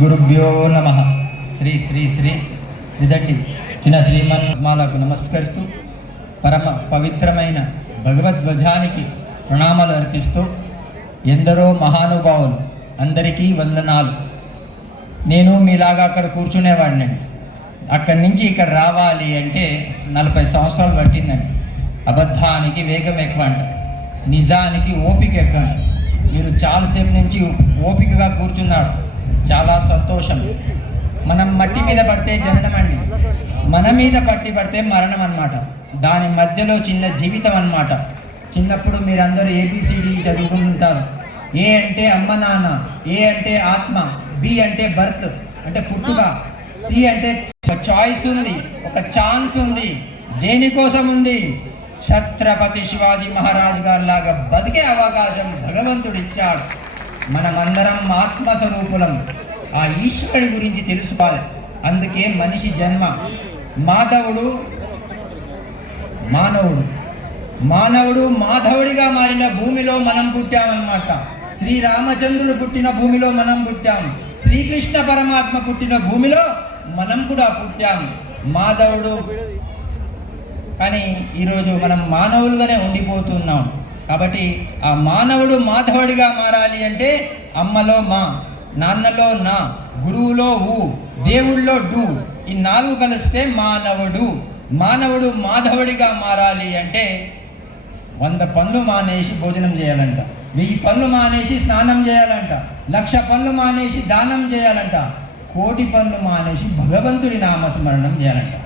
గురుభ్యో నమ. శ్రీ శ్రీ శ్రీ ఇదండి చిన్న శ్రీమన్మాలకు నమస్కరిస్తూ పరమ పవిత్రమైన భగవద్ధ్వజానికి ప్రణామాలు అర్పిస్తూ ఎందరో మహానుభావులు అందరికీ వందనాలు. నేను మీలాగా అక్కడ కూర్చునేవాడినండి. అక్కడి నుంచి ఇక్కడ రావాలి అంటే 40 సంవత్సరాలు పట్టిందండి. అబద్ధానికి వేగం ఎక్కువ అంట, నిజానికి ఓపిక ఎక్కువ. మీరు చాలాసేపు నుంచి ఓపికగా కూర్చున్నారు, చాలా సంతోషం. మనం మట్టి మీద పడితే జననం అండి, మన మీద పడితే మరణం అన్నమాట. దాని మధ్యలో చిన్న జీవితం అన్నమాట. చిన్నప్పుడు మీరందరూ ఏబిసిడి చదువుకుంటుంటారు. ఏ అంటే అమ్మ నాన్న, ఏ అంటే ఆత్మ, బి అంటే బర్త్ అంటే పుట్టుక, సి అంటే చాయిస్ ఉంది, ఒక ఛాన్స్ ఉంది. దేనికోసం ఉంది? ఛత్రపతి శివాజీ మహారాజ్ గారు లాగా బతికే అవకాశం భగవంతుడు ఇచ్చాడు. మనమందరం ఆత్మస్వరూపులం. ఆ ఈశ్వరుడి గురించి తెలుసుకోవాలి. అందుకే మనిషి జన్మ. మానవుడు మాధవుడిగా మారిన భూమిలో మనం పుట్టామన్నమాట. శ్రీరామచంద్రుడు పుట్టిన భూమిలో మనం పుట్టాం. శ్రీకృష్ణ పరమాత్మ పుట్టిన భూమిలో మనం కూడా పుట్టాం. మాధవుడు కానీ ఈరోజు మనం మానవులుగానే ఉండిపోతున్నాం. కాబట్టి ఆ మానవుడు మాధవుడిగా మారాలి అంటే అమ్మలో మా, నాన్నలో నా, గురువులో ఊ, దేవుళ్ళలో డు, ఈ 4 కలిస్తే మానవుడు మాధవుడిగా మారాలి అంటే 100 పనులు మానేసి భోజనం చేయాలంట, 1000 పనులు మానేసి స్నానం చేయాలంట, 1,00,000 పనులు మానేసి దానం చేయాలంట, 1,00,00,000 పనులు మానేసి భగవంతుడి నామస్మరణం చేయాలంట.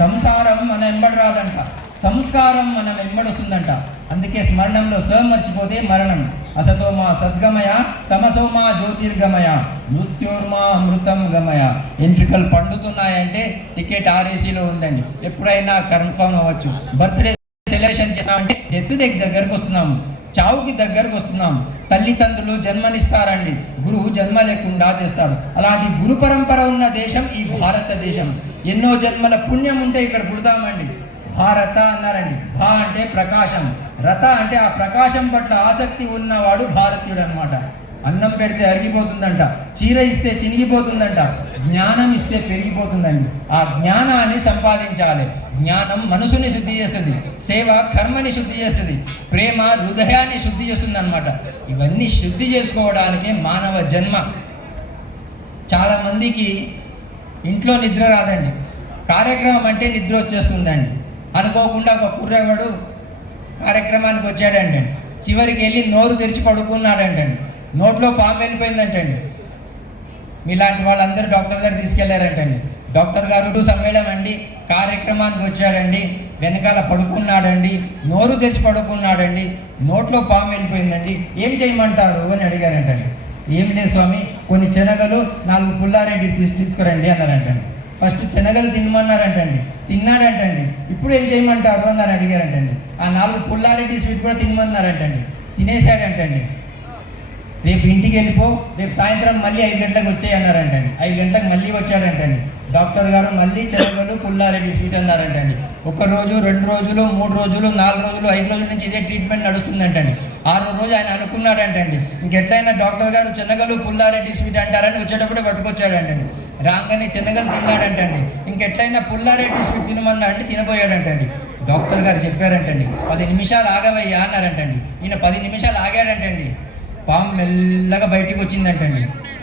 సంసారం మన వెంబడి రాదంట, సంస్కారం మనం వెంబడుస్తుందంట. అందుకే స్మరణంలో స మర్చిపోతే మరణం. అసతోమా సద్గమయ, తమసోమా జ్యోతిర్గమయ, మృత్యోర్మా అమృతం గమయ. ఎంట్రికలు పండుతున్నాయంటే టికెట్ ఆర్ఏసీలో ఉందండి, ఎప్పుడైనా కన్ఫర్మ్ అవ్వచ్చు. బర్త్డే సెలబ్రేషన్ చేస్తామంటే డెత్ దగ్గరకు వస్తున్నాము, చావుకి దగ్గరకు వస్తున్నాం. తల్లిదండ్రులు జన్మనిస్తారండి, గురువు జన్మ లేకుండా చేస్తాడు. అలాంటి గురు పరంపర ఉన్న దేశం ఈ భారతదేశం. ఎన్నో జన్మల పుణ్యం ఉంటే ఇక్కడ పుడతామండి. భారత అన్నారండి. భా అంటే ప్రకాశం, రత అంటే ఆ ప్రకాశం పట్ల ఆసక్తి ఉన్నవాడు భారతీయుడు అనమాట. అన్నం పెడితే అరిగిపోతుందంట, చీర ఇస్తే చినిగిపోతుందంట, జ్ఞానం ఇస్తే పెరిగిపోతుందండి. ఆ జ్ఞానాన్ని సంపాదించాలి. జ్ఞానం మనసుని శుద్ధి చేస్తుంది, సేవ కర్మని శుద్ధి చేస్తుంది, ప్రేమ హృదయాన్ని శుద్ధి చేస్తుంది అనమాట. ఇవన్నీ శుద్ధి చేసుకోవడానికే మానవ జన్మ. చాలామందికి ఇంట్లో నిద్ర రాదండి, కార్యక్రమం అంటే నిద్ర వచ్చేస్తుందండి. అనుకోకుండా ఒక కుర్రవాడు కార్యక్రమానికి వచ్చాడంటండి, చివరికి వెళ్ళి నోరు తెరిచి పడుకున్నాడంటండి, నోట్లో పాము వెళ్ళిపోయిందంటండి. మీలాంటి వాళ్ళందరూ డాక్టర్ గారు తీసుకెళ్లారంటండి. డాక్టర్ గారు సమ్మేళనం అండి, కార్యక్రమానికి వచ్చాడండి, వెనకాల పడుకున్నాడండి, నోరు తెరిచి పడుకున్నాడండి, నోట్లో పాము వెళ్ళిపోయిందండి, ఏం చేయమంటారు అని అడిగారంటండి. ఏమి లేదు స్వామి, కొన్ని శనగలు 4 పుల్లారెడ్డి తీసుకురండి అన్నారంటండి. ఫస్ట్ శనగలు తినమన్నారంటండి, తిన్నాడంటండి. ఇప్పుడు ఏం చేయమంటారు అన్నారు అడిగారంటండి. ఆ 4 పుల్లారెడ్డి స్వీట్ కూడా తినమన్నారంటండి, తినేసాడంటండి. రేపు ఇంటికి వెళ్ళిపో, రేపు సాయంత్రం మళ్ళీ 5 గంటలకు వచ్చాయి అన్నారంటండి. 5 గంటలకు మళ్ళీ వచ్చాడంటండి. డాక్టర్ గారు మళ్ళీ శనగలు పుల్లారెడ్డి స్వీట్ అన్నారంటండి. 1 రోజు, 2 రోజులు, 3 రోజులు, 4 రోజులు, 5 రోజుల నుంచి ఇదే ట్రీట్మెంట్ నడుస్తుందంటండి. 6వ రోజు ఆయన అనుకున్నాడంటండి, ఇంకెట్లయినా డాక్టర్ గారు శనగలు పుల్లారెడ్డి స్వీట్ అంటారని వచ్చేటప్పుడు పట్టుకొచ్చాడంటండి. రాగానే శనగలు తిన్నాడంటండి, ఇంకెట్లయినా పుల్లారెడ్డి స్వీట్ తినమన్నా అంటే తినబోయాడంటండి. డాక్టర్ గారు చెప్పారంటండి, 10 నిమిషాలు ఆగవయ్యా అన్నారంటండి. ఈయన 10 నిమిషాలు ఆగాడంటండి. పాము మెల్లగా బయటికి వచ్చిందంటండి.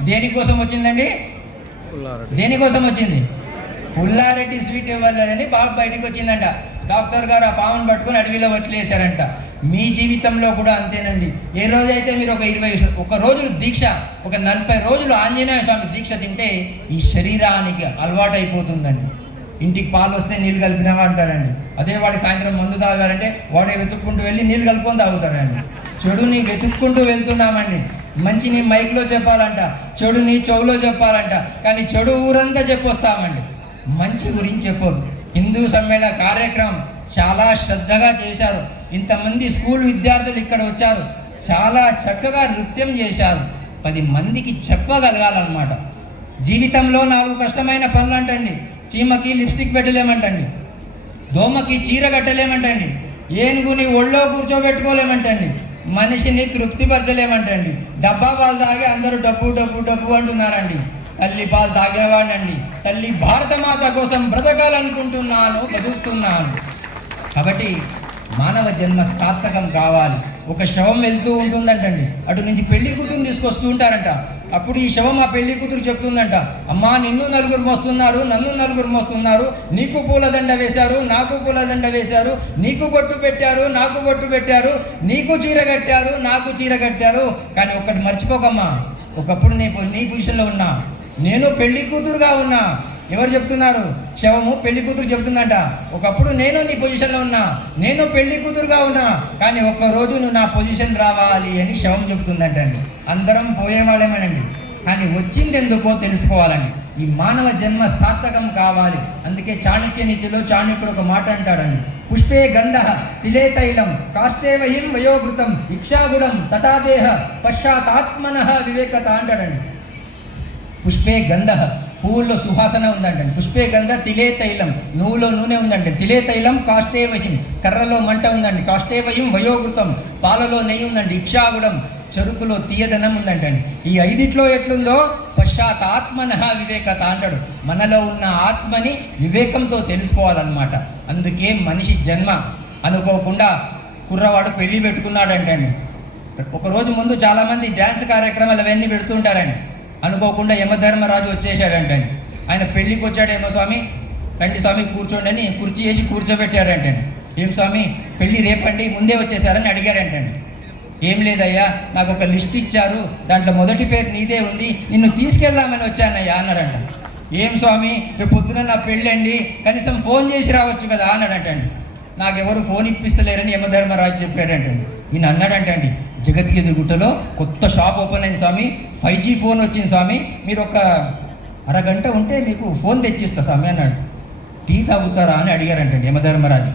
దేనికోసం వచ్చిందండి? దేనికోసం వచ్చింది? పుల్లారెడ్డి స్వీట్ ఇవ్వలేదని పాము బయటికి వచ్చిందంట. డాక్టర్ గారు ఆ పామును పట్టుకుని అడవిలో వదిలేశారంట. మీ జీవితంలో కూడా అంతేనండి. ఏ రోజైతే మీరు ఒక 21 రోజులు దీక్ష, ఒక 40 రోజులు ఆంజనేయ స్వామి దీక్ష తింటే ఈ శరీరానికి అలవాటు అయిపోతుందండి. ఇంటికి పాలు వస్తే నీళ్ళు కలిపినావా అంటాడండి. అదే వాడి సాయంత్రం మందు తాగారంటే వాడే వెతుక్కుంటూ వెళ్ళి నీళ్ళు కలుపుకొని తాగుతాడండి. చెడుని వెతుక్కుంటూ వెళ్తున్నామండి. మంచిని మైక్లో చెప్పాలంట, చెడుని చెవులో చెప్పాలంట, కానీ చెడు ఊరంతా చెప్పొస్తామండి, మంచి గురించి చెప్పరు. హిందూ సమ్మేళన కార్యక్రమం చాలా శ్రద్ధగా చేశారు. ఇంతమంది స్కూల్ విద్యార్థులు ఇక్కడ వచ్చారు, చాలా చక్కగా నృత్యం చేశారు. 10 మందికి చెప్పగలగాలన్నమాట. జీవితంలో 4 కష్టమైన పనులు అంటండి. చీమకి లిప్స్టిక్ పెట్టలేమంటండి, దోమకి చీర కట్టలేమంటండి, ఏనుగుని ఒళ్ళో కూర్చోబెట్టుకోలేమంటండి, మనిషిని తృప్తిపరచలేమంటండి. డబ్బా పాలు తాగి అందరూ డబ్బు డబ్బు డబ్బు అంటున్నారండి. తల్లి పాలు తాగేవాడినండి. తల్లి భారతమాత కోసం బ్రతకాలనుకుంటున్నాను, బతుకుతున్నాను. కాబట్టి మానవ జన్మ సార్థకం కావాలి. ఒక శవం వెళ్తూ ఉంటుందంటండి, అటు నుంచి పెళ్లి కూతురుని తీసుకొస్తూ ఉంటారంట. అప్పుడు ఈ శవం ఆ పెళ్లి కూతురు చెప్తుందంట, అమ్మా నిన్ను నలుగురు మోస్తున్నారు, నన్ను నలుగురు మోస్తున్నారు, నీకు పూలదండ వేశారు, నాకు పూలదండ వేశారు, నీకు బొట్టు పెట్టారు, నాకు బొట్టు పెట్టారు, నీకు చీర కట్టారు, నాకు చీర కట్టారు. కానీ ఒక్కటి మర్చిపోకమ్మా, ఒకప్పుడు నీ పొజిషన్లో ఉన్నా, నేను పెళ్లి కూతురుగా ఉన్నా. ఎవరు చెప్తున్నారు? శవము పెళ్లి కూతురు చెప్తుందంట, ఒకప్పుడు నేను నీ పొజిషన్లో ఉన్నా, నేను పెళ్లి కూతురుగా ఉన్నా, కానీ ఒక్కరోజు నువ్వు నా పొజిషన్ రావాలి అని శవం చెప్తుందంటండి. అందరం పోయేవాళ్ళేమేనండి, కానీ వచ్చింది ఎందుకో తెలుసుకోవాలండి. ఈ మానవ జన్మ సార్థకం కావాలి. అందుకే చాణక్య నీతిలో చాణక్యుడు ఒక మాట అంటాడండి, పుష్పే గంధ తిలే తైలం కాష్టే వహిం వయోగృతం ఇక్షాగుణం తథాదేహ పశ్చాత్మన వివేకత అంటాడండి. పుష్పే గంధ, పువ్వుల్లో సువాసన ఉందంటండి. పుష్పే గంధ తిలే తైలం, నువ్వులో నూనె ఉందండి. తిలే తైలం కాష్టే వహిం, కర్రలో మంట ఉందండి. కాష్టే వహిం వయోగృతం, పాలలో నెయ్యి ఉందండి. ఇక్షాగుణం, చెరుకులో తీయదనం ఉందంటండి. ఈ ఐదిట్లో ఎట్లుందో పశ్చాత్మన వివేకత అంటాడు. మనలో ఉన్న ఆత్మని వివేకంతో తెలుసుకోవాలన్నమాట. అందుకే మనిషి జన్మ అనుకోకుండా కుర్రవాడు పెళ్లి పెట్టుకున్నాడంటండి. ఒకరోజు ముందు చాలామంది డ్యాన్స్ కార్యక్రమాలు అవన్నీ పెడుతుంటారండి. అనుకోకుండా యమధర్మరాజు వచ్చేసాడంటండి. ఆయన పెళ్ళికి వచ్చాడేమో, స్వామి రండి స్వామి కూర్చోండి అని కుర్చీ వేసి కూర్చోబెట్టాడంటండి. ఏం స్వామి పెళ్ళి రేపండి, ముందే వచ్చేసారని అడిగారంటండి. ఏం లేదయ్యా, నాకు ఒక లిస్ట్ ఇచ్చారు, దాంట్లో మొదటి పేరు నీదే ఉంది, నిన్ను తీసుకెళ్దామని వచ్చానయ్యా అన్నారంట. ఏం స్వామి రేపు పొద్దున నా పెళ్ళండి, కనీసం ఫోన్ చేసి రావచ్చు కదా అన్నాడంటండి. నాకెవరు ఫోన్ ఇప్పిస్తలేరని యమధర్మరాజు చెప్పాడంటండి. ఈయన అన్నాడంటండి, జగద్గిరి గుట్టలో కొత్త షాప్ ఓపెన్ అయింది స్వామి, 5G ఫోన్ వచ్చింది స్వామి, మీరు ఒక అరగంట ఉంటే మీకు ఫోన్ తెచ్చిస్తా స్వామి అన్నాడు. టీ తాగుతారా అని అడిగారంటండి యమధర్మరాజు.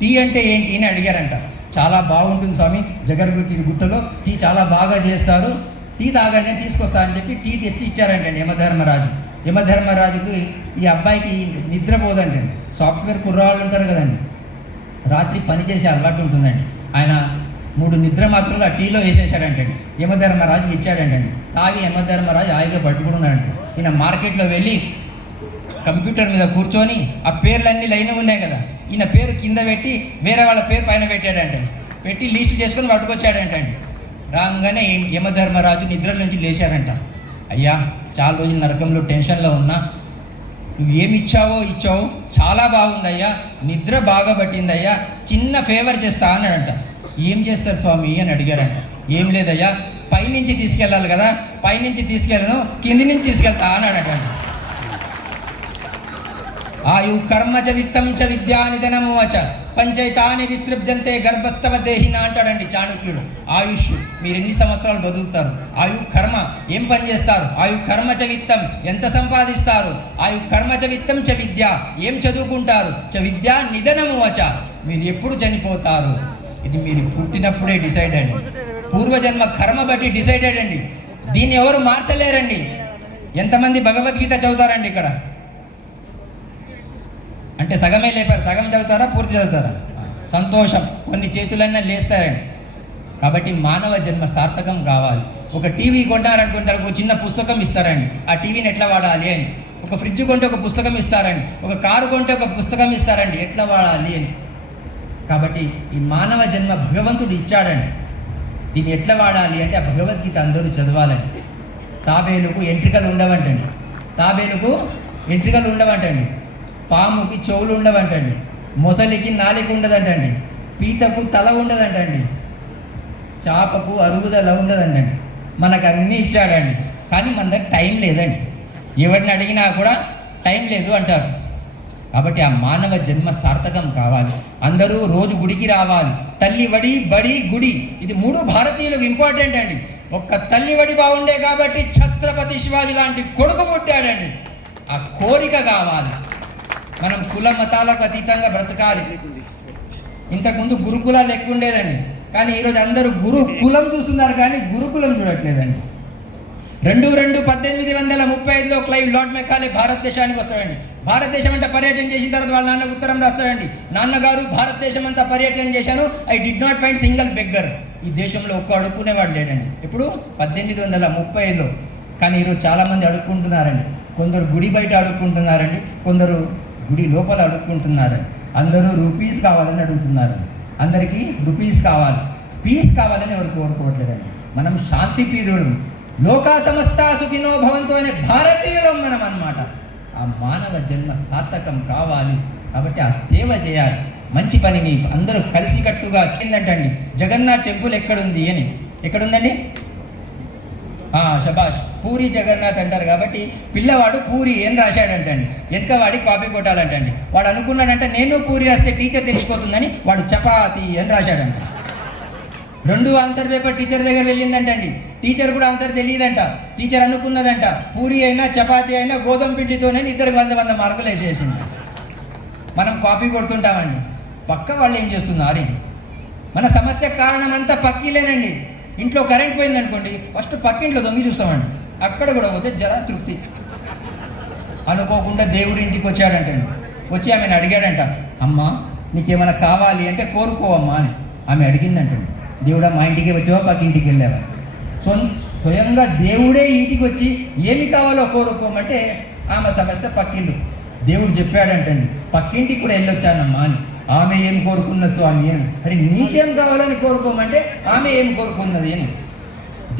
టీ అంటే ఏంటి అని అడిగారంట. చాలా బాగుంటుంది స్వామి, జగద్గిరి గుట్టలో టీ చాలా బాగా చేస్తారు, టీ తాగండి తీసుకొస్తా అని చెప్పి టీ తెచ్చి ఇచ్చారంటండి యమధర్మరాజు. యమధర్మరాజుకి ఈ అబ్బాయికి నిద్రపోదండి. సాఫ్ట్వేర్ కుర్రాళ్ళు ఉంటారు కదండి, రాత్రి పని చేసే అలవాటు ఉంటుందండి. ఆయన 3 నిద్ర మాత్రలు ఆ టీలో వేసేసాడంటండి. యమధర్మరాజుకి ఇచ్చాడంటండి. తాగి యమధర్మరాజు హాయిగా పట్టుకున్నాడంట. ఈయన మార్కెట్లో వెళ్ళి కంప్యూటర్ మీద కూర్చొని ఆ పేర్లన్నీ లైన్ ఉన్నాయి కదా, ఈయన పేరు కింద పెట్టి వేరే వాళ్ళ పేరు పైన పెట్టాడంటండి. పెట్టి లిస్ట్ చేసుకొని పట్టుకొచ్చాడంటండి. రాగానే యమధర్మరాజు నిద్ర నుంచి లేచాడంట. అయ్యా చాలా రోజులు నరకంలో టెన్షన్లో ఉన్నా, నువ్వు ఏమి ఇచ్చావో చాలా బాగుందయ్యా, నిద్ర బాగా పట్టిందయ్యా, చిన్న ఫేవర్ చేస్తా అన్నాడంట. ఏం చేస్తారు స్వామి అని అడిగారంట. ఏం లేదయ్యా, పైనుంచి తీసుకెళ్ళాలి కదా, పైనుంచి తీసుకెళ్ళను, కింది నుంచి తీసుకెళ్తా అన్నాడట. ఆయు కర్మ చ విత్తం చ విద్యా నిధనము వచ పంచైతాని విసృజ్యంతే గర్భస్థవ దేహిన అంటాడండి చాణక్యుడు. ఆయుష్, మీరు ఎన్ని సంవత్సరాలు బతుకుతారు, ఆయు కర్మ ఏం పని చేస్తారు, ఆయు కర్మ చ విత్తం ఎంత సంపాదిస్తారు, ఆయు కర్మ చ విత్తం చ విద్య ఏం చదువుకుంటారు, చ విద్యా నిధనము వచ మీరు ఎప్పుడు చనిపోతారు, ఇది మీరు పుట్టినప్పుడే డిసైడ్ అండి. పూర్వజన్మ కర్మ బట్టి డిసైడెడ్ అండి. దీన్ని ఎవరు మార్చలేరండి. ఎంతమంది భగవద్గీత చదువుతారండి ఇక్కడ? అంటే సగమే లేపారు, సగం చదువుతారా పూర్తి చదువుతారా? సంతోషం, కొన్ని చేతులన్నా లేస్తారండి. కాబట్టి మానవ జన్మ సార్థకం కావాలి. ఒక టీవీ కొన్నారనుకుంటే ఒక చిన్న పుస్తకం ఇస్తారండి, ఆ టీవీని ఎట్లా వాడాలి అని. ఒక ఫ్రిడ్జ్ కొంటే ఒక పుస్తకం ఇస్తారండి, ఒక కారు కొంటే ఒక పుస్తకం ఇస్తారండి ఎట్లా వాడాలి అని. కాబట్టి ఈ మానవ జన్మ భగవంతుడు ఇచ్చాడండి. దీన్ని ఎట్లా వాడాలి అంటే ఆ భగవద్గీత అందరూ చదవాలండి. తాబేలుకు ఎంట్రికలు ఉండవంటండి, తాబేలుకు ఎంట్రికలు ఉండవంటండి, పాముకి చెవులు ఉండవంటండి, మొసలికి నాలిక ఉండదంటండి, పీతకు తల ఉండదంటండి, చేపకు అరుగుదల ఉండదండి. మనకు అన్నీ ఇచ్చాడండి, కానీ మన దగ్గర టైం లేదండి. ఎవరిని అడిగినా కూడా టైం లేదు అంటారు. కాబట్టి ఆ మానవ జన్మ సార్థకం కావాలి. అందరూ రోజు గుడికి రావాలి. తల్లి వడి బడి గుడి, ఇది 3 భారతీయులకు ఇంపార్టెంట్ అండి. ఒక్క తల్లి వడి బాగుండే కాబట్టి ఛత్రపతి శివాజీ లాంటి కొడుకు పుట్టాడండి. ఆ కోరిక కావాలి. మనం కుల మతాలకు అతీతంగా బ్రతకాలి. ఇంతకుముందు గురుకులాలు ఎక్కువ ఉండేదండి, కానీ ఈరోజు అందరూ కులం చూస్తున్నారు కానీ గురుకులం చూడట్లేదండి. 1835లో క్లైవ్ లార్డ్ మెకాలే భారతదేశానికి వస్తాడండి. భారతదేశం అంతా పర్యటన చేసిన తర్వాత వాళ్ళ నాన్నకు ఉత్తరం రాస్తాడండి, నాన్నగారు భారతదేశం అంతా పర్యటన చేశాను, I did not find single beggar. ఈ దేశంలో ఒక్క అడుక్కునేవాడు లేడండి. ఇప్పుడు 1830లో కానీ ఈరోజు చాలామంది అడుక్కుంటున్నారండి. కొందరు గుడి బయట అడుక్కుంటున్నారండి, కొందరు గుడి లోపల అడుక్కుంటున్నారండి. అందరూ రూపీస్ కావాలని అడుగుతున్నారు. అందరికీ రూపీస్ కావాలి, పీస్ కావాలని ఎవరు కోరుకోవట్లేదండి. మనం శాంతి ప్రియులు, లోకా సమస్త సుఖినో భవంతు అనే భారతీయులం మనం అన్నమాట. ఆ మానవ జన్మ సార్థకం కావాలి కాబట్టి ఆ సేవ చేయాలి. మంచి పనిని అందరూ కలిసికట్టుగా కిందంటండి. జగన్నాథ్ టెంపుల్ ఎక్కడుంది అని, ఎక్కడుందండి? శబాష్, పూరి జగన్నాథ్ అంటారు కాబట్టి పిల్లవాడు పూరి అని రాశాడంటండి. వెనక వాడి కాపీ కొట్టాలంటండి. వాడు అనుకున్నాడంటే నేను పూరి రాస్తే టీచర్ తెలిసిపోతుందని వాడు చపాతి అని రాశాడంట. 2 ఆన్సర్ పేపర్ టీచర్ దగ్గర వెళ్ళిందంటండి. టీచర్ కూడా ఆన్సర్ తెలియదంట. టీచర్ అనుకున్నదంట పూరి అయినా చపాతి అయినా గోధుమ పిండితోనే ఇద్దరికి 100 మార్కులు వేసేసింది. మనం కాపీ కొడుతుంటామండి. పక్క వాళ్ళు ఏం చేస్తున్నారు? మన సమస్య కారణం అంతా పక్కీలేనండి. ఇంట్లో కరెంట్ పోయిందనుకోండి, ఫస్ట్ పక్కింట్లో దొంగి చూస్తామండి. అక్కడ కూడా పోతే జరా తృప్తి. అనుకోకుండా దేవుడి ఇంటికి వచ్చాడంటండి. వచ్చి ఆమెను అడిగాడంట, అమ్మ నీకేమైనా కావాలి అంటే కోరుకోవమ్మా అని ఆమె అడిగిందంటండి. దేవుడా మా ఇంటికి వచ్చావా పక్కింటికి వెళ్ళావా? స్వయంగా దేవుడే ఇంటికి వచ్చి ఏమి కావాలో కోరుకోమంటే ఆమె సమస్య పక్కిండు. దేవుడు చెప్పాడంటండి, పక్కింటికి కూడా వెళ్ళొచ్చానమ్మా అని. ఆమె ఏం కోరుకున్న స్వామి అని. అది నీకేం కావాలని కోరుకోమంటే ఆమె ఏం కోరుకున్నది అని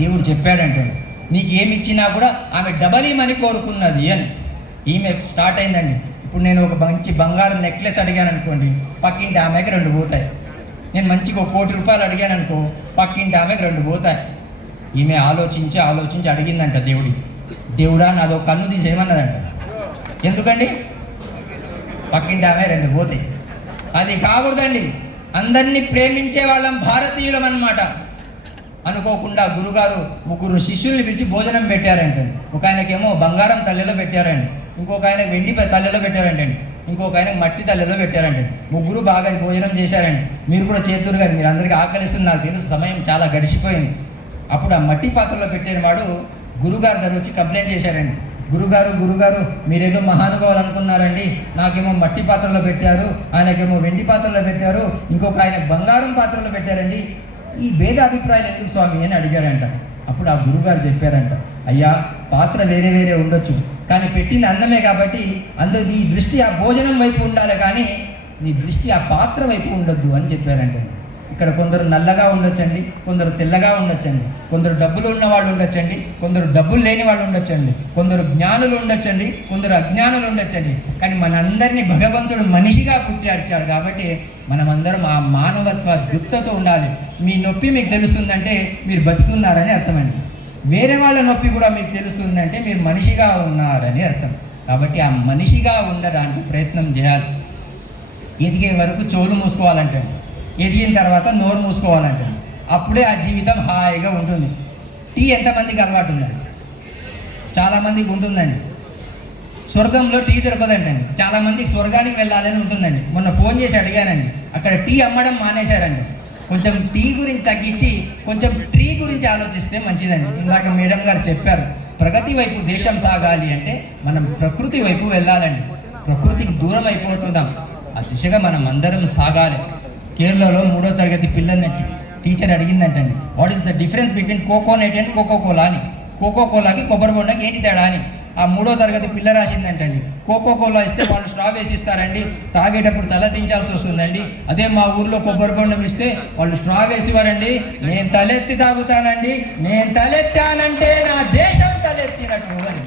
దేవుడు చెప్పాడంటండి. నీకు ఏమి ఇచ్చినా కూడా ఆమె డబల్ ఇమని కోరుకున్నది అని. ఈమె స్టార్ట్ అయిందండి. ఇప్పుడు నేను ఒక మంచి బంగారం నెక్లెస్ అడిగాను అనుకోండి, పక్కింటి ఆమెకి 2 పోతాయి. నేను మంచిగా 1 కోటి రూపాయలు అడిగాను అనుకో, పక్కింటి ఆమెకి 2 పోతాయి. ఈమె ఆలోచించి అడిగిందంట దేవుడా నాదో కన్ను తీసేయమన్నదంట. ఎందుకండి? పక్కింటి ఆమె 2 పోతాయి. అది కాకూడదండి. అందరినీ ప్రేమించే వాళ్ళం భారతీయులం అన్నమాట. అనుకోకుండా గురుగారు 3 శిష్యుల్ని పిలిచి భోజనం పెట్టారంటండి. ఒక ఆయనకేమో బంగారం తల్లెలో పెట్టారండి, ఇంకొక ఆయన వెండి తల్లెలో పెట్టారంటండి, ఇంకొక ఆయన మట్టి తల్లెలో పెట్టారంటండి. 3 బాగా భోజనం చేశారండి. మీరు కూడా చేతురు కానీ మీరు అందరికీ ఆకలిస్తుంది నాకు తెలుసు, సమయం చాలా గడిచిపోయింది. అప్పుడు ఆ మట్టి పాత్రలో పెట్టిన వాడు గురుగారు దగ్గర వచ్చి కంప్లైంట్ చేశారండి. గురుగారు మీరేదో మహానుభావులు అనుకున్నారండి, నాకేమో మట్టి పాత్రలో పెట్టారు, ఆయనకేమో వెండి పాత్రలో పెట్టారు, ఇంకొక ఆయన బంగారం పాత్రలో పెట్టారండి, ఈ భేద అభిప్రాయాలు ఎందుకు స్వామి అని అడిగారంట. అప్పుడు ఆ గురుగారు చెప్పారంట, అయ్యా పాత్ర వేరే వేరే ఉండొచ్చు, కానీ పెట్టింది అన్నమే కాబట్టి అందుకు నీ దృష్టి ఆ భోజనం వైపు ఉండాలి, కానీ నీ దృష్టి ఆ పాత్ర వైపు ఉండొద్దు అని చెప్పారంట. ఇక్కడ కొందరు నల్లగా ఉండొచ్చండి, కొందరు తెల్లగా ఉండొచ్చండి, కొందరు డబ్బులు ఉన్న వాళ్ళు ఉండొచ్చండి, కొందరు డబ్బులు లేని వాళ్ళు ఉండొచ్చండి, కొందరు జ్ఞానులు ఉండొచ్చండి, కొందరు అజ్ఞానులు ఉండొచ్చండి. కానీ మనందరినీ భగవంతుడు మనిషిగా పుట్టాడు కాబట్టి మనమందరం ఆ మానవత్వ దుప్తతో ఉండాలి. మీ నొప్పి మీకు తెలుస్తుందంటే మీరు బతుకున్నారని అర్థమండి. వేరే వాళ్ళ నొప్పి కూడా మీకు తెలుస్తుందంటే మీరు మనిషిగా ఉన్నారని అర్థం. కాబట్టి ఆ మనిషిగా ఉండడానికి ప్రయత్నం చేయాలి. ఎదిగే వరకు చెవులు మూసుకోవాలంటే, ఎదిగిన తర్వాత నోరు మూసుకోవాలంటే, అప్పుడే ఆ జీవితం హాయిగా ఉంటుంది. టీ ఎంతమందికి అలవాటు ఉందండి? చాలామందికి ఉంటుందండి. స్వర్గంలో టీ దొరకదండి. చాలామందికి స్వర్గానికి వెళ్ళాలని ఉంటుందండి. మొన్న ఫోన్ చేసి అడిగానండి, అక్కడ టీ అమ్మడం మానేశారండి. కొంచెం టీ గురించి తగ్గించి కొంచెం ట్రీ గురించి ఆలోచిస్తే మంచిదండి. ఇందాక మేడం గారు చెప్పారు, ప్రగతి వైపు దేశం సాగాలి అంటే మనం ప్రకృతి వైపు వెళ్ళాలండి. ప్రకృతికి దూరం అయిపోతున్నాం, ఆ దిశగా మనం అందరం సాగాలి. కేరళలో 3వ తరగతి పిల్లల్ని టీచర్ అడిగిందంటండి, what is the difference between coconut and Coca Cola అని. కోకోకోలాకి కొబ్బరి బొండకి ఏంటి తేడా అని ఆ 3వ తరగతి పిల్ల రాసిందంటండి. కోకోకోలా ఇస్తే వాళ్ళు స్ట్రా వేసి ఇస్తారండి, తాగేటప్పుడు తల దించాల్సి వస్తుందండి. అదే మా ఊర్లో కొబ్బరి బొండం ఇస్తే వాళ్ళు స్ట్రా వేసివారండి. నేను తలెత్తి తాగుతానండి, నేను తలెత్తానంటే నా దేశం తలెత్తినట్టు అని.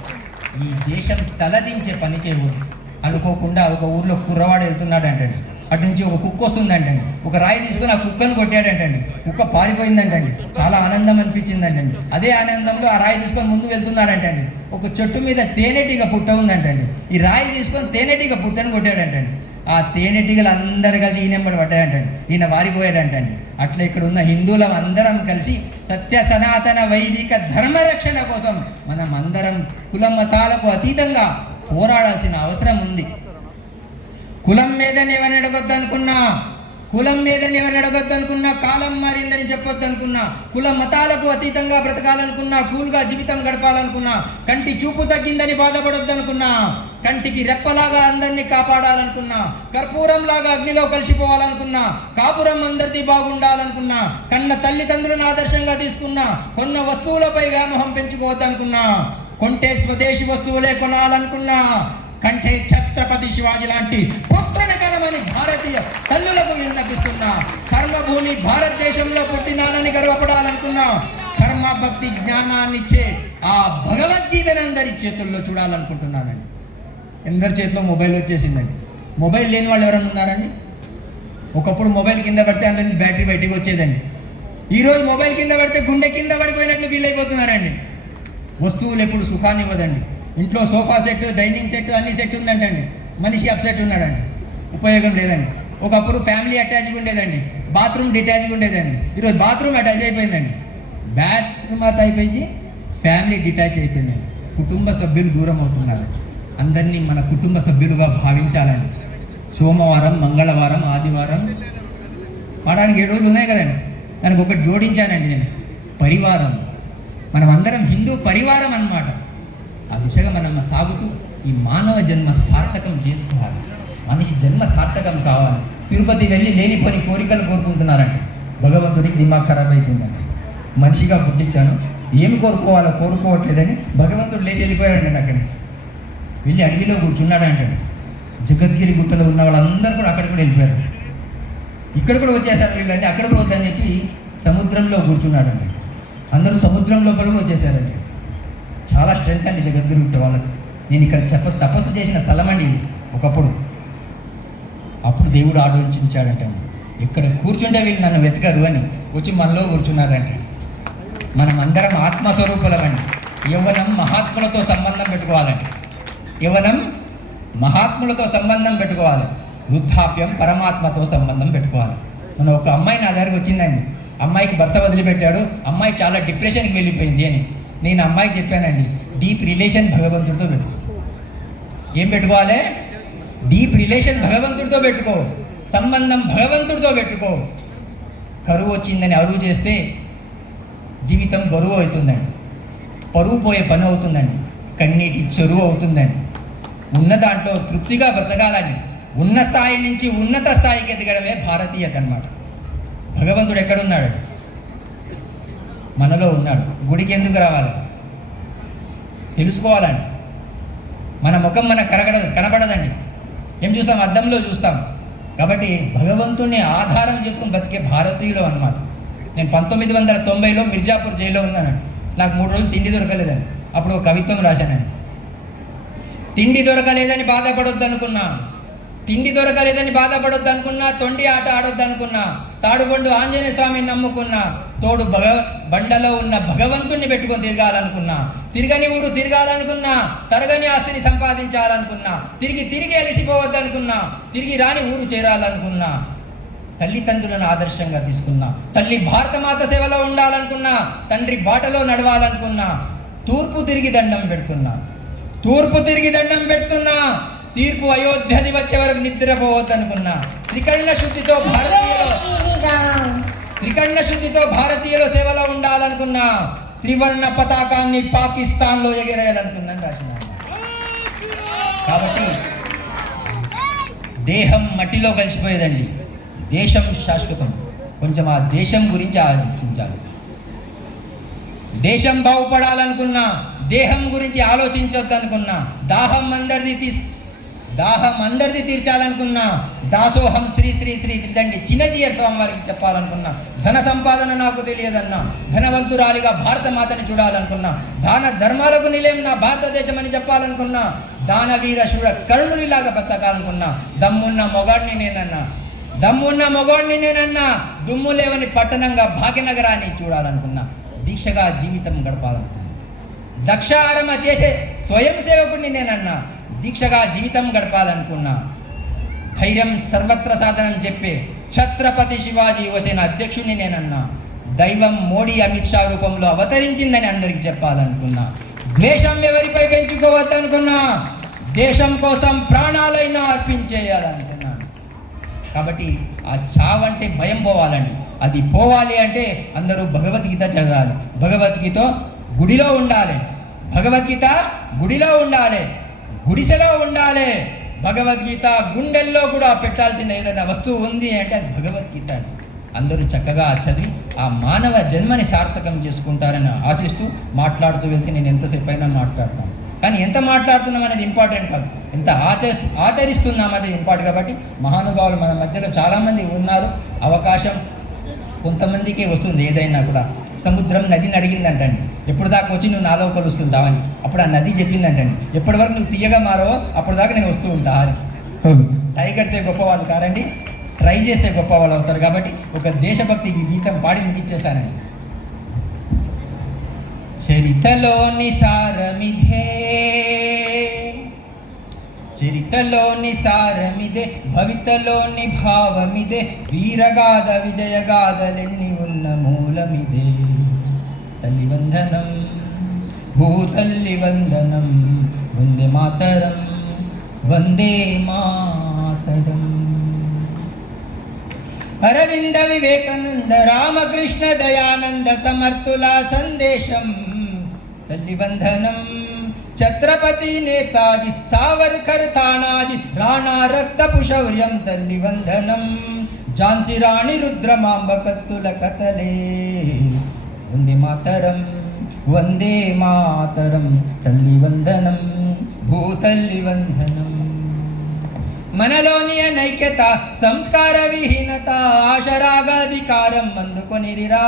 ఈ దేశం తలదించే పని చేయకూడదు. అనుకోకుండా ఒక ఊర్లో కుర్రవాడు వెళ్తున్నాడంటండి, అటు నుంచి ఒక కుక్క వస్తుందంటండి. ఒక రాయి తీసుకుని ఆ కుక్కను కొట్టాడంటండి. కుక్క పారిపోయిందంటండి. చాలా ఆనందం అనిపించిందంటండి. అదే ఆనందంలో ఆ రాయి తీసుకొని ముందు వెళ్తున్నాడంటండి. ఒక చెట్టు మీద తేనెటీగ పుట్ట ఉందంటండి. ఈ రాయి తీసుకొని తేనెటీగ పుట్టను కొట్టాడంటండి. ఆ తేనెటీగలు అందరు కలిసి ఈయనెంబడి పడ్డాడంటండి. ఈయన వారిపోయాడంటండి. అట్లా ఇక్కడ ఉన్న హిందువులం అందరం కలిసి సత్య సనాతన వైదిక ధర్మరక్షణ కోసం మనం అందరం కుల మతాలకు అతీతంగా పోరాడాల్సిన అవసరం ఉంది. కులం మీదని ఎవరిని అడగొద్దనుకున్నా, కాలం మారిందని చెప్పొద్దనుకున్నా, కుల మతాలకు అతీతంగా బ్రతకాలనుకున్నా, కూల్గా జీవితం గడపాలనుకున్నా, కంటి చూపు తగ్గిందని బాధపడొద్దనుకున్నా, కంటికి రెప్పలాగా అందరినీ కాపాడాలనుకున్నా, కర్పూరంలాగా అగ్నిలో కలిసిపోవాలనుకున్నా, కాపురం అందరిది బాగుండాలనుకున్నా, కన్న తల్లిదండ్రులను ఆదర్శంగా తీసుకున్నా, కొన్న వస్తువులపై వ్యామోహం పెంచుకోవద్దనుకున్నా, కొంటే స్వదేశీ వస్తువులే కొనాలనుకున్నా, కంటే ఛత్రపతి శివాజీ లాంటి పుత్రుని కనమని భారతీయ తల్లులకు విన్నపిస్తున్నా, కర్మభూమి భారతదేశంలో పుట్టినానని గర్వపడాలనుకున్నా, కర్మ భక్తి జ్ఞానాన్నిచ్చే ఆ భగవద్గీతను అందరి చేతుల్లో చూడాలనుకుంటున్నానండి. అందరి చేతిలో మొబైల్ వచ్చేసిందండి. మొబైల్ లేని వాళ్ళు ఎవరైనా ఉన్నారండి? ఒకప్పుడు మొబైల్ కింద పడితే అందులో బ్యాటరీ బయటికి వచ్చేదండి. ఈరోజు మొబైల్ కింద పడితే గుండె కింద పడిపోయినట్లు ఫీల్ అయిపోతున్నారండి. వస్తువులు ఎప్పుడు సుఖాన్ని ఇవ్వదండి. ఇంట్లో సోఫా సెట్, డైనింగ్ సెట్, అన్ని సెట్ ఉందంటండి, మనిషి అప్సెట్ ఉన్నాడండి, ఉపయోగం లేదండి. ఒకప్పుడు ఫ్యామిలీ అటాచ్గా ఉండేదండి, బాత్రూమ్ డిటాచ్గా ఉండేదండి. ఈరోజు బాత్రూమ్ అటాచ్ అయిపోయిందండి, బాత్రూమ్ అట్ అయిపోయింది, ఫ్యామిలీ డిటాచ్ అయిపోయిందండి. కుటుంబ సభ్యులు దూరం అవుతున్నారు. అందరినీ మన కుటుంబ సభ్యులుగా భావించాలండి. సోమవారం, మంగళవారం, ఆదివారం వాడానికి 7 రోజులు ఉన్నాయి కదండి, దానికి ఒకటి జోడించానండి నేను, పరివారం. మనం అందరం హిందూ పరివారం అన్నమాట. ఆ దిశగా మనం సాగుతూ ఈ మానవ జన్మ సార్థకం చేసుకోవాలి. మనిషి జన్మ సార్థకం కావాలి. తిరుపతి వెళ్ళి లేనిపోని కోరికలు కోరుకుంటున్నారండి. భగవంతుడికి దిమాగ్ ఖరాబ్ అవుతుందండి. మనిషిగా పుట్టించాను, ఏమి కోరుకోవాలో కోరుకోవట్లేదని భగవంతుడు లేచి వెళ్ళిపోయాడండి. అక్కడి నుంచి వెళ్ళి అడవిలో కూర్చున్నాడంటాడు. జగద్గిరి గుట్టలో ఉన్న వాళ్ళందరూ కూడా అక్కడికి కూడా వెళ్ళిపోయారు. ఇక్కడ కూడా వచ్చేసారు వీళ్ళని, అక్కడ కూడా వద్దని చెప్పి సముద్రంలో కూర్చున్నాడండి. అందరూ సముద్రం లోపల కూడా వచ్చేసారండి. చాలా స్ట్రెంత్ అండి జగద్గిరి గుట్ట వాళ్ళకి. నేను ఇక్కడ తపస్సు చేసిన స్థలం అండి ఇది ఒకప్పుడు. అప్పుడు దేవుడు ఆలోచించాడంటే, ఇక్కడ కూర్చుంటే వీళ్ళు నన్ను వెతకరు అని వచ్చి మనలో కూర్చున్నారంటే. మనం అందరం ఆత్మస్వరూపులమండి. యవ్వనం మహాత్ములతో సంబంధం పెట్టుకోవాలండి. యవ్వనం మహాత్ములతో సంబంధం పెట్టుకోవాలి. వృద్ధాప్యం పరమాత్మతో సంబంధం పెట్టుకోవాలి. మన ఒక అమ్మాయి నా దగ్గరకు వచ్చిందండి. అమ్మాయికి భర్త వదిలిపెట్టాడు, అమ్మాయి చాలా డిప్రెషన్కి వెళ్ళిపోయింది అని. నేను అమ్మాయికి చెప్పానండి, డీప్ రిలేషన్ భగవంతుడితో పెట్టుకో. ఏం పెట్టుకోవాలి? డీప్ రిలేషన్ భగవంతుడితో పెట్టుకో, సంబంధం భగవంతుడితో పెట్టుకో. కరువు వచ్చిందని అరువు చేస్తే జీవితం బరువు అవుతుందండి, పరువు పోయే పని అవుతుందండి, కన్నీటి చెరువు అవుతుందండి. ఉన్న దాంట్లో తృప్తిగా బ్రతకాలని, ఉన్న స్థాయి నుంచి ఉన్నత స్థాయికి ఎదగడమే భారతీయత అన్నమాట. భగవంతుడు ఎక్కడున్నాడు? మనలో ఉన్నాడు. గుడికి ఎందుకు రావాలి? తెలుసుకోవాలండి. మన ముఖం మనకు కనబడదండి. ఏం చూస్తాం? అద్దంలో చూస్తాం. కాబట్టి భగవంతుడిని ఆధారం చేసుకుని బతికే భారతీయులు అన్నమాట. నేను 1990లో మిర్జాపూర్ జైల్లో ఉన్నానండి. నాకు 3 రోజులు తిండి దొరకలేదండి. అప్పుడు ఒక కవిత్వం రాశానండి. తిండి దొరకలేదని బాధపడొద్దు అనుకున్నా, తిండి దొరకలేదని బాధపడొద్దు అనుకున్నా, తొండి ఆట ఆడొద్దు అనుకున్నా, తాడుబండు ఆంజనేయ స్వామిని నమ్ముకున్నా, తోడు బండలో ఉన్న భగవంతుణ్ణి పెట్టుకొని తిరగాలనుకున్నా, తిరగని ఊరు తిరగాలనుకున్నా, తరగని ఆస్తిని సంపాదించాలనుకున్నా, తిరిగి అలసిపోవద్దనుకున్నా, తిరిగి రాని ఊరు చేరాలనుకున్నా, తల్లిదండ్రులను ఆదర్శంగా తీసుకున్నా, తల్లి భారతమాత సేవలో ఉండాలనుకున్నా, తండ్రి బాటలో నడవాలనుకున్నా, తూర్పు తిరిగి దండం పెడుతున్నా, తీర్పు అయోధ్యది వచ్చే వరకు నిద్రపోవద్దనుకున్నా, త్రికరణ శుద్ధితో భారతీయుల సేవలో ఉండాలనుకున్నా, త్రివర్ణ పతాకాన్ని పాకిస్తాన్లో ఎగిరేయాలనుకున్నాను రాసిన. కాబట్టి దేహం మట్టిలో కలిసిపోయేదండి, దేశం శాశ్వతం. కొంచెం ఆ దేశం గురించి ఆలోచించాలి. దేశం బాగుపడాలనుకున్నా, దేహం గురించి ఆలోచించొద్దనుకున్నా, దాహం అందరిది తీర్చాలనుకున్నా, దాసోహం శ్రీ శ్రీ శ్రీ త్రిదండి చిన్నజీయర్ స్వామి వారికి చెప్పాలనుకున్నా, ధన సంపాదన నాకు తెలియదన్నా, ధనవంతురాలిగా భారతమాతని చూడాలనుకున్నా, దాన ధర్మాలకు నిలయం నా భారతదేశం అని చెప్పాలనుకున్నా, దానవీర శూర కరుణుడిలాగా బతకాలనుకున్నా, దమ్మున్న మొగాడిని నేనన్నా, దుమ్ము లేవని పట్టణంగా భాగ్యనగరాన్ని చూడాలనుకున్నా, దీక్షగా జీవితం గడపాలనుకున్నా, దక్షారమ చేసే స్వయం సేవకుడిని నేనన్నా, దీక్షగా జీవితం గడపాలనుకున్నా, ధైర్యం సర్వత్ర సాధనం చెప్పే ఛత్రపతి శివాజీ యువసేన అధ్యక్షుడిని నేనన్నా, దైవం మోడీ అమిత్ షా రూపంలో అవతరించిందని అందరికీ చెప్పాలనుకున్నా, ద్వేషం ఎవరిపై పెంచుకోవద్దనుకున్నా, దేశం కోసం ప్రాణాలైనా అర్పించేయాలనుకున్నాను. కాబట్టి ఆ చావంటే భయం పోవాలండి. అది పోవాలి అంటే అందరూ భగవద్గీత చదవాలి, భగవద్గీత గుడిలో ఉండాలి. గుడిసెలో ఉండాలి. భగవద్గీత గుండెల్లో కూడా పెట్టాల్సిన ఏదైనా వస్తువు ఉంది అంటే అది భగవద్గీత. అందరూ చక్కగా చదివి ఆ మానవ జన్మని సార్థకం చేసుకుంటారని ఆశిస్తూ మాట్లాడుతూ వెళ్తే నేను ఎంతసేపు అయినా మాట్లాడతాను. కానీ ఎంత మాట్లాడుతున్నాం అనేది ఇంపార్టెంట్ కాదు, ఎంత ఆచరిస్తున్నాం అనేది ఇంపార్టెంట్. కాబట్టి మహానుభావులు మన మధ్యలో చాలామంది ఉన్నారు. అవకాశం కొంతమందికే వస్తుంది. ఏదైనా కూడా సముద్రం నదిని అడిగిందంటండి, ఎప్పుడు దాకా వచ్చి నువ్వు నాలో కలుస్తుంటావని. అప్పుడు ఆ నది చెప్పిందంటండి, ఎప్పటి వరకు నువ్వు తీయగా మారవో అప్పుడు దాకా నేను వస్తూ ఉంటా అని. ట్రై కడితే గొప్పవాళ్ళు కారండి, ట్రై చేస్తే గొప్పవాళ్ళు అవుతారు. కాబట్టి ఒక దేశభక్తి గీతం పాడి ముగించేస్తానండి. చరితలోని సారమిదే, చరితలోని సారమిదే, భవితలోని భావమిదే, వీరగాథ విజయగాథలెన్ని ఉన్న మూలమిదే. తల్లి వందనం, భూతల్లి వందనం, వందే మాతరం, వందే మాతరం. అరవింద వివేకానంద రామకృష్ణ దయానంద సమర్థుల సందేశం. తల్లి వందనం, ఛత్రపతి నేతాజీ సావర్కర్ తానాజీ రాణా రక్తపు శౌర్యం. తల్లి వందనం, ఝాన్సీ రాణి రుద్రమాంబ కత్తుల కథలే. వందే మాతరం, వందే మాతరం. తల్లి వందనం, భూతల్లి వందనం. మనలోని అనైక్యత, సంస్కార విహీనత, ఆశరాగాధికారం అందుకొనిరిరా.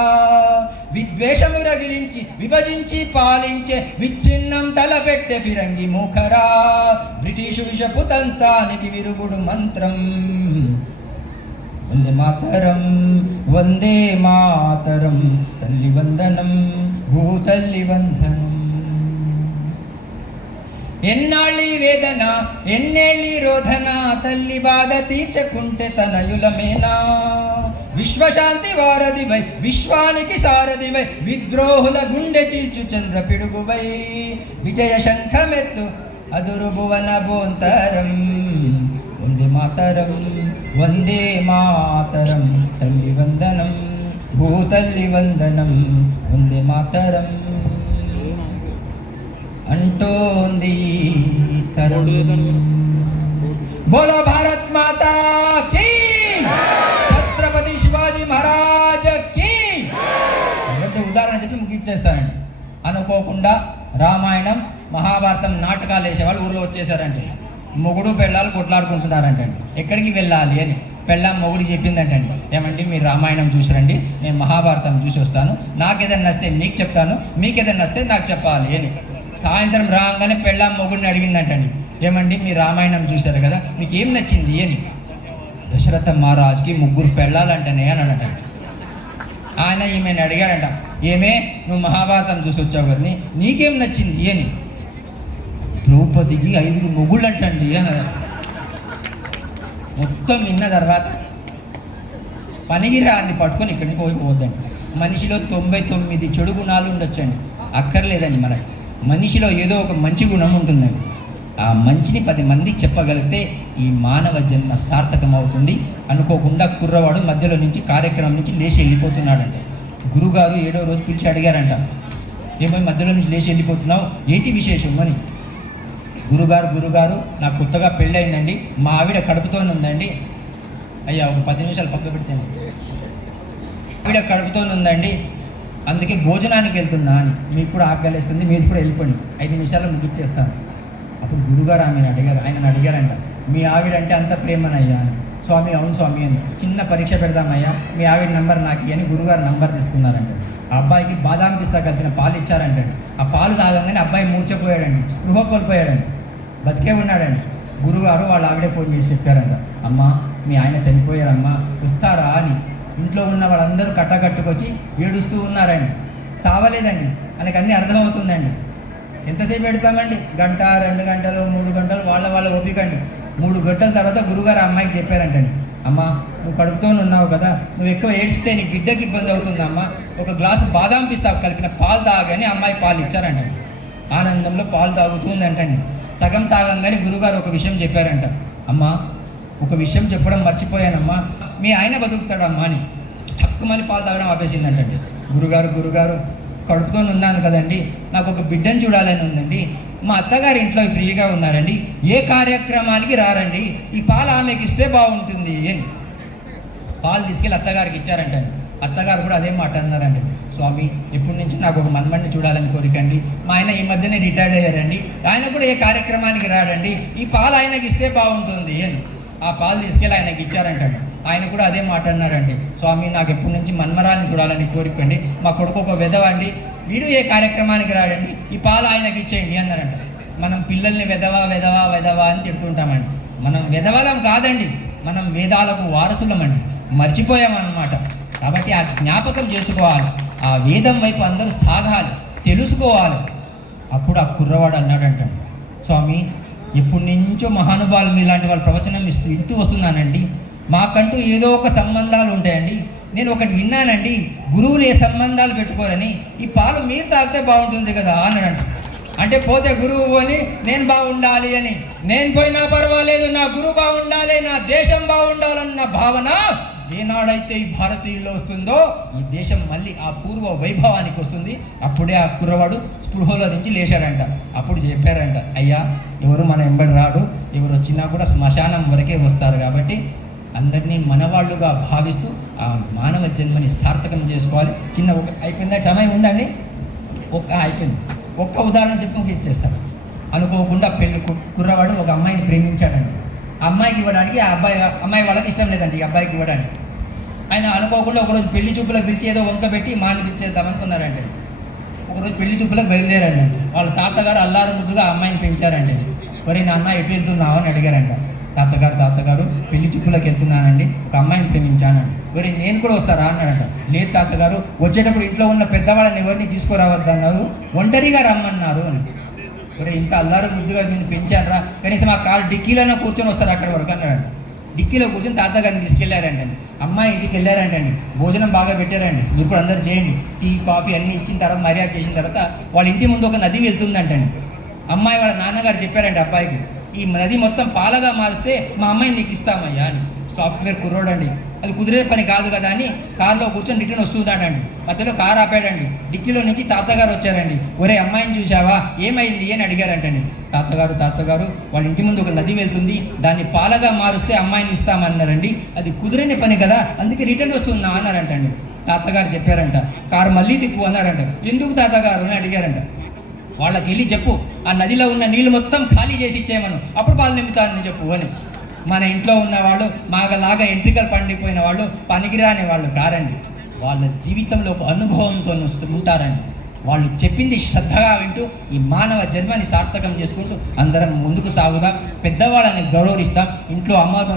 విద్వేషము రగిలించి విభజించి పాలించే విచ్ఛిన్నం తలపెట్టే ఫిరంగి మూఖరా. బ్రిటిషు విషపు తంత్రానికి విరుగుడు మంత్రం. వందే మాతరం, వందే మాతరం. తల్లి వందనం, భూతల్లి వందనం. ఎన్నాళ్ళి వేదన, ఎన్నేళ్ళి రోధన, తల్లి బాధ తీర్చకుంటే తనయులమేనా. విశ్వశాంతి వారధివై, విశ్వానికి సారథివై, విద్రోహుల గుండె చీల్చు చంద్ర పిడుగువై. విజయ శంఖమెత్తు అదురు భువన బోంతరం. వందే మాతరం, వందే మాతరం. తల్లి వందనం, భూతల్లి వందనం. వందే మాతరం అంటోంది తరం. బోలో భారత్ మాతా కీ, ఛత్రపతి శివాజీ మహారాజ్ కీ. అంటే ఉదాహరణ చెప్పి ముగించేస్తానండి. అనుకోకుండా రామాయణం మహాభారతం నాటకాలు వేసేవాళ్ళు ఊళ్ళో వచ్చేసారంటే, మొగుడు పెళ్ళాలు కొట్లాడుకుంటున్నారంటే ఎక్కడికి వెళ్ళాలి అని పెళ్ళాం మొగుడు చెప్పిందంటండి, ఏమండి మీరు రామాయణం చూసిరండి, నేను మహాభారతం చూసి వస్తాను, నాకేదైనా నచ్చితే మీకు చెప్తాను, మీకేదైనా నచ్చితే నాకు చెప్పాలి అని. సాయంత్రం రాగానే పెళ్ళాం మొగుడిని అడిగిందంటండి, ఏమండి మీరు రామాయణం చూశారు కదా, మీకు ఏం నచ్చింది అని. దశరథ మహారాజుకి 3 పెళ్ళాలంటనే అని అన్నట. ఆయన ఈమెను అడిగాడంట, ఏమే నువ్వు మహాభారతం చూసి వచ్చావు కదా, నీకేం నచ్చింది అని. ద్రౌపదికి 5 మొగుళ్ళు అంటండి అని. మొత్తం విన్న తర్వాత పనికిరాన్ని పట్టుకొని ఇక్కడికి పోయిపోవద్దండి. మనిషిలో 99 చెడు గుణాలు ఉండొచ్చండి, అక్కర్లేదండి. మనకి మనిషిలో ఏదో ఒక మంచి గుణం ఉంటుందండి. ఆ మంచిని 10 మందికి చెప్పగలిగితే ఈ మానవ జన్మ సార్థకం అవుతుంది. అనుకోకుండా కుర్రవాడు మధ్యలో నుంచి కార్యక్రమం నుంచి లేచి వెళ్ళిపోతున్నాడంటే గురుగారు 7వ రోజు పిలిచి అడిగారంట, ఏమో మధ్యలో నుంచి లేచి వెళ్ళిపోతున్నావు, ఏంటి విశేషం అని. గురుగారు నాకు కొత్తగా పెళ్ళి అయిందండి, మా ఆవిడ కడుపుతోనే ఉందండి. అయ్యా ఒక 10 నిమిషాలు పక్క పెడితే, ఆవిడ కడుపుతోనే ఉందండి, అందుకే భోజనానికి వెళ్తున్నా అని. మీకు కూడా ఆకలిస్తుంది, మీరు కూడా వెళ్ళిపోండి, 5 నిమిషాల్లో ముగిచ్చేస్తాను. అప్పుడు గురుగారు ఆయనను అడిగారంట, మీ ఆవిడ అంటే అంత ప్రేమనయ్యా అని. స్వామి అవును స్వామి అని. చిన్న పరీక్ష పెడదామయ్యా, మీ ఆవిడ నంబర్ నాకు అని గురుగారు నంబర్ తీసుకున్నారంట. ఆ అబ్బాయికి బాదాం పిస్తా కలిపిన పాలు ఇచ్చారంటే ఆ పాలు తాగంగానే అబ్బాయి మూర్చపోయాడండి, స్పృహ కోల్పోయాడండి, బతికే ఉన్నాడండి. గురుగారు వాళ్ళ ఆవిడే ఫోన్ చేసి చెప్పారంట, అమ్మ మీ ఆయన చనిపోయారమ్మా వస్తారా అని. ఇంట్లో ఉన్న వాళ్ళందరూ కట్టకట్టుకొచ్చి ఏడుస్తూ ఉన్నారండి. చావలేదండి, వాళ్ళకి అన్నీ అర్థమవుతుందండి. ఎంతసేపు పెడతామండి, 1 గంట 2 గంటలు 3 గంటలు వాళ్ళ ఓపికండి. 3 గంటల తర్వాత గురుగారు అమ్మాయికి చెప్పారంటండి, అమ్మ నువ్వు కడుపుతో ఉన్నావు కదా, నువ్వు ఎక్కువ ఏడ్చితే నీ బిడ్డకి ఇబ్బంది అవుతుందమ్మా, ఒక గ్లాసు బాదాం పిస్తా కలిపిన పాలు తాగని అమ్మాయి పాలు ఇచ్చారంటండి. ఆనందంలో పాలు తాగుతుందంటండి. సగం తాగంగానే గురుగారు ఒక విషయం చెప్పారంట, అమ్మా ఒక విషయం చెప్పడం మర్చిపోయానమ్మా, మీ ఆయన బతుకుతాడమ్మా అని. తక్కువని పాలు తాగడం ఆపేసిందంటండి. గురుగారు కడుపుతో ఉన్నాను కదండి, నాకు ఒక బిడ్డను చూడాలని ఉందండి, మా అత్తగారి ఇంట్లో ఫ్రీగా ఉన్నారండి, ఏ కార్యక్రమానికి రారండి, ఈ పాలు ఆమెకి ఇస్తే బాగుంటుంది అని పాలు తీసుకెళ్ళి అత్తగారికి ఇచ్చారంటండి. అత్తగారు కూడా అదే మాట అన్నారండి, స్వామి ఎప్పటి నుంచి నాకు ఒక మన్మడిని చూడాలని కోరికండి, మా ఆయన ఈ మధ్యనే రిటైర్డ్ అయ్యారండి, ఆయన కూడా ఏ కార్యక్రమానికి రాడండి, ఈ పాలు ఆయనకి ఇస్తే బాగుంటుంది అని ఆ పాలు తీసుకెళ్ళి ఆయనకి ఇచ్చారంటండి. ఆయన కూడా అదే మాట అన్నారండి, స్వామి నాకు ఎప్పటి నుంచి మన్మరాన్ని చూడాలని కోరికండి, మా కొడుకు ఒక వెధవండి, వీడు ఏ కార్యక్రమానికి రాడండి, ఈ పాలు ఆయనకి ఇచ్చేయండి అన్నారంట. మనం పిల్లల్ని వెధవా వెధవా వెధవా అని తిడుతుంటామండి. మనం వెధవలం కాదండి, మనం వేదాలకు వారసులమండి, మర్చిపోయామన్నమాట. కాబట్టి ఆ జ్ఞాపకం చేసుకోవాలి, ఆ వేదం వైపు అందరూ సాగాలి, తెలుసుకోవాలి. అప్పుడు ఆ కుర్రవాడు అన్నాడంట, స్వామి ఎప్పటి నుంచో మహానుభావులు మీలాంటి వాళ్ళ ప్రవచనం ఇంటూ వస్తున్నానండి, మాకంటూ ఏదో ఒక సంబంధాలు ఉంటాయండి, నేను ఒకటి విన్నానండి, గురువులు ఏ సంబంధాలు పెట్టుకోరని, ఈ పాలు మీరు తాగితే బాగుంటుంది కదా అన్నాడంట. అంటే పోతే గురువు అని నేను బాగుండాలి అని, నేను పోయినా పర్వాలేదు నా గురువు బాగుండాలి, నా దేశం బాగుండాలన్న భావన ఏనాడైతే ఈ భారతీయుల్లో వస్తుందో ఈ దేశం మళ్ళీ ఆ పూర్వ వైభవానికి వస్తుంది. అప్పుడే ఆ కుర్రవాడు స్పృహలో నుంచి లేచారంట. అప్పుడు చెప్పారంట, అయ్యా ఎవరు మన వెంబడి రాడు, ఎవరు వచ్చినా కూడా శ్మశానం వరకే వస్తారు, కాబట్టి అందరినీ మనవాళ్ళుగా భావిస్తూ ఆ మానవ జన్మని సార్థకం చేసుకోవాలి. చిన్న ఒక అయిపోయిందా, సమయం ఉందండి, అయిపోయింది. ఒక్క ఉదాహరణ చెప్పి ఇచ్చేస్తాను. అనుకోకుండా కుర్రవాడు ఒక అమ్మాయిని ప్రేమించాడండి. ఆ అమ్మాయికి ఇవ్వడానికి అమ్మాయి వాళ్ళకి ఇష్టం లేదండి ఈ అబ్బాయికి ఇవ్వడానికి. ఆయన అనుకోకుండా ఒకరోజు పెళ్లి చూపులకు పిలిచి ఏదో వంక పెట్టి మానిపించేద్దామనుకున్నారంటే, ఒకరోజు పెళ్లి చూపులకు బయలుదేరాడండి. వాళ్ళ తాతగారు అల్లారు ముద్దుగా ఆ అమ్మాయిని పెంచారండి. ఒరే నాన్న ఎటు వెళ్తున్నావు అని అడిగారంట. తాతగారు పెళ్లి చూపులకు వెళ్తున్నానండి, ఒక అమ్మాయిని ప్రేమించానండి. ఒరే నేను కూడా వస్తారా అన్నాడంట. లేదు తాతగారు, వచ్చేటప్పుడు ఇంట్లో ఉన్న పెద్దవాళ్ళని ఎవరిని తీసుకురావద్దన్నారు, ఒంటరిగా రమ్మన్నారు అని. ఒరే ఇంత అల్లారు ముద్దుగా నేను పెంచాను రా, కనీసం ఆ కారు డిక్కీలోనే కూర్చొని వస్తారు అక్కడి వరకు అన్నాడంట. డిక్కీలో కూర్చొని తాతగారిని తీసుకెళ్లారంటండి. అమ్మాయి ఇంటికి వెళ్ళారంటండి, భోజనం బాగా పెట్టారండి, మీరు కూడా అందరు చేయండి, టీ కాఫీ అన్నీ ఇచ్చిన తర్వాత మర్యాద చేసిన తర్వాత వాళ్ళ ఇంటి ముందు ఒక నది వెళ్తుందంటండి. అమ్మాయి వాళ్ళ నాన్నగారు చెప్పారండి అబ్బాయికి, ఈ నది మొత్తం పాలగా మారిస్తే మా అమ్మాయిని నీకు ఇస్తామయ్యా అని. సాఫ్ట్వేర్ కుర్రోడండి, అది కుదిరే పని కాదు కదా అని కారులో కూర్చొని రిటర్న్ వస్తుంటాడండి. మధ్యలో కారు ఆపాడండి. డిక్కీలో నుంచి తాతగారు వచ్చారండి. ఒరే అమ్మాయిని చూసావా, ఏమైంది అని అడిగారంటండి. తాతగారు వాళ్ళ ఇంటి ముందు ఒక నది వెళ్తుంది, దాన్ని పాలగా మారుస్తే అమ్మాయిని ఇస్తామన్నారండి, అది కుదిరని పని కదా, అందుకే రిటర్న్ వస్తున్నా అన్నారంటండి. తాతగారు చెప్పారంట, కారు మళ్ళీ తిప్పు అన్నారంట. ఎందుకు తాతగారు అని అడిగారంట. వాళ్ళకి వెళ్ళి చెప్పు, ఆ నదిలో ఉన్న నీళ్ళు మొత్తం ఖాళీ చేసి ఇచ్చేయమను, అప్పుడు పాలు నింపుతానని చెప్పు అని. మన ఇంట్లో ఉన్న వాళ్ళు మాగలాగా ఎంట్రికలు పండిపోయిన వాళ్ళు పనికిరాని వాళ్ళు కారండి, వాళ్ళ జీవితంలో ఒక అనుభవంతో ఉంటారండి. వాళ్ళు చెప్పింది శ్రద్ధగా వింటూ ఈ మానవ జన్మని సార్థకం చేసుకుంటూ అందరం ముందుకు సాగుదాం, పెద్దవాళ్ళని గౌరవిస్తాం. ఇంట్లో అమ్మలు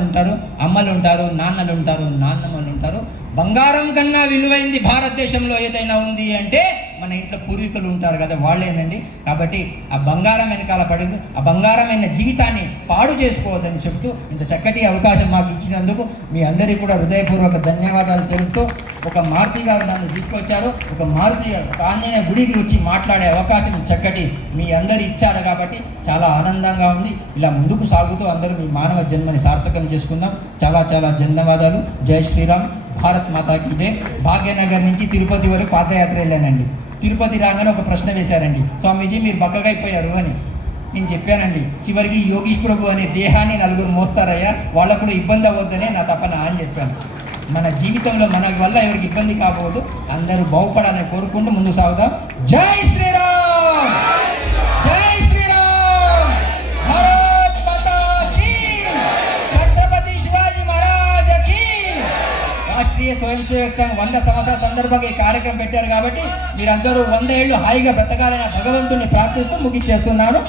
ఉంటారు, నాన్నలు ఉంటారు, నాన్నమ్మలు ఉంటారు. బంగారం కన్నా విలువైంది భారతదేశంలో ఏదైనా ఉంది అంటే మన ఇంట్లో పూర్వీకులు ఉంటారు కదా, వాళ్ళేనండి. కాబట్టి ఆ బంగారం వెనకాల పడి ఆ బంగారమైన జీవితాన్ని పాడు చేసుకోవద్దని చెప్తూ ఇంత చక్కటి అవకాశం మాకు ఇచ్చినందుకు మీ అందరికీ కూడా హృదయపూర్వక ధన్యవాదాలు తెలుపుతూ, ఒక మారుతి గారు నన్ను తీసుకొచ్చారు, ఒక మారుతి ఆంజనేయ గుడికి వచ్చి మాట్లాడే అవకాశం చక్కటి మీ అందరు ఇచ్చారు కాబట్టి చాలా ఆనందంగా ఉంది. ఇలా ముందుకు సాగుతూ అందరూ మీ మానవ జన్మని సార్థకం చేసుకుందాం. చాలా చాలా ధన్యవాదాలు. జై శ్రీరామ్, భారత్ మాతాకి జై. భాగ్యనగర్ నుంచి తిరుపతి వరకు పాదయాత్ర వెళ్ళానండి. తిరుపతి రాగానే ఒక ప్రశ్న వేశారండి, స్వామీజీ మీరు బక్కగైపోయారు అని. నేను చెప్పానండి, చివరికి యోగీష్ ప్రభు అనే దేహాన్ని నలుగురు మోస్తారయ్యా, వాళ్ళకు కూడా ఇబ్బంది అవ్వద్దనే నా తపన అని చెప్పాను. మన జీవితంలో మన వల్ల ఎవరికి ఇబ్బంది కాకపోదు, అందరూ బాగుపడాలని కోరుకుంటూ ముందు సాగుదాం. జై శ్రీరామ్, జై శ్రీరామ్, భారత్ మాతా కీ, ఛత్రపతి శివాజీ మహారాజ్ కీ. రాష్ట్రీయ స్వయం సేవక్ సంఘ్ 100 సంవత్సరాల సందర్భంగా ఈ కార్యక్రమం పెట్టారు కాబట్టి మీరందరూ 100 ఏళ్ళు హాయిగా బ్రతకాలని భగవంతుని ప్రార్థిస్తూ ముగించేస్తున్నాను.